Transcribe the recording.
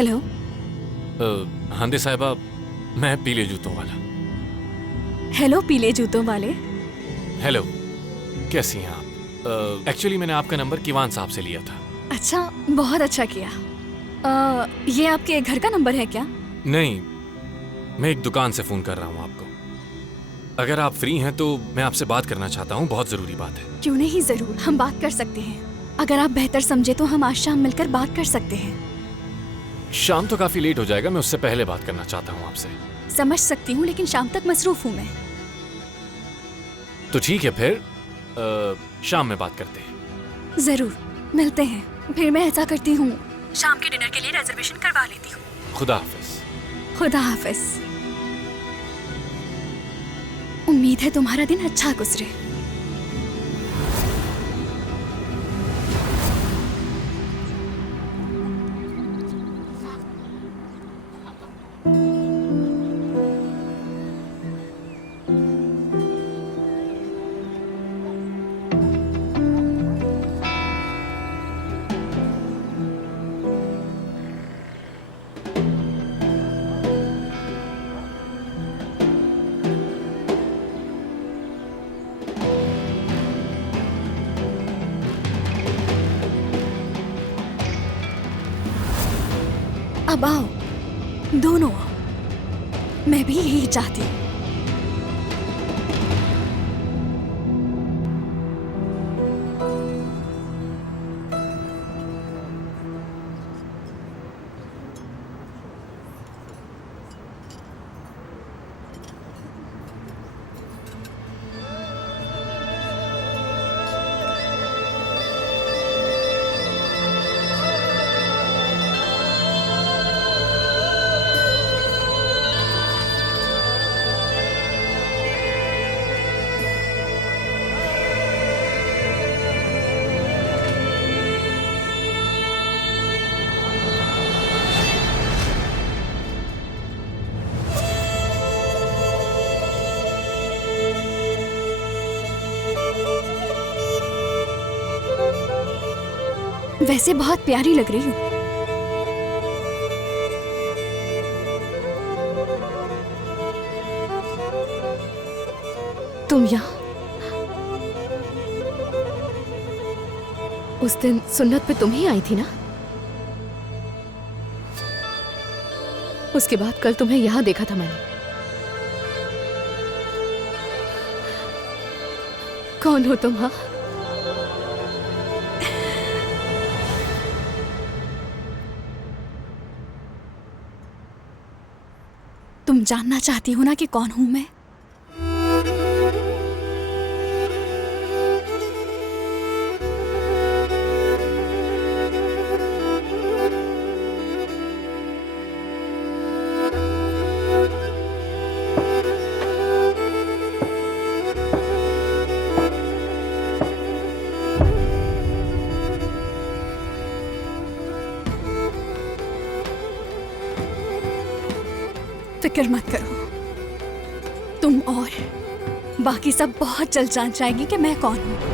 Hello. हाँ दे साहिबा, मैं पीले जूतों वाला। हेलो पीले जूतों वाले। हेलो, कैसी हैं आप? एक्चुअली मैंने आपका नंबर किवान साहब से लिया था। अच्छा, बहुत अच्छा किया। ये आपके घर का नंबर है क्या? नहीं, मैं एक दुकान से फ़ोन कर रहा हूँ आपको। अगर आप फ्री हैं तो मैं आपसे बात करना चाहता हूँ, बहुत ज़रूरी बात है। क्यों नहीं, जरूर हम बात कर सकते हैं। अगर आप बेहतर समझे तो हम आज शाम मिलकर बात कर सकते हैं। शाम तो काफ़ी लेट हो जाएगा, मैं उससे पहले बात करना चाहता हूँ आपसे। समझ सकती हूँ, लेकिन शाम तक मसरूफ हूँ मैं। तो ठीक है फिर, शाम में बात करते हैं। जरूर मिलते हैं। फिर मैं ऐसा करती हूँ, शाम के डिनर के लिए रिजर्वेशन करवा लेती हूँ। खुदा हाफिज। खुदा हाफिज। उम्मीद है तुम्हारा दिन अच्छा गुजरे। अब आओ, दोनों आओ। मैं भी यही चाहती हूँ। वैसे बहुत प्यारी लग रही हो। तुम यहाँ? उस दिन सुन्नत पे तुम ही आई थी ना? उसके बाद कल तुम्हें यहाँ देखा था मैंने। कौन हो तुम? हाँ, तुम जानना चाहती हो ना कि कौन हूं मैं? फिक्र मत करो, तुम और बाकी सब बहुत जल्द जान जाएंगे कि मैं कौन हूं।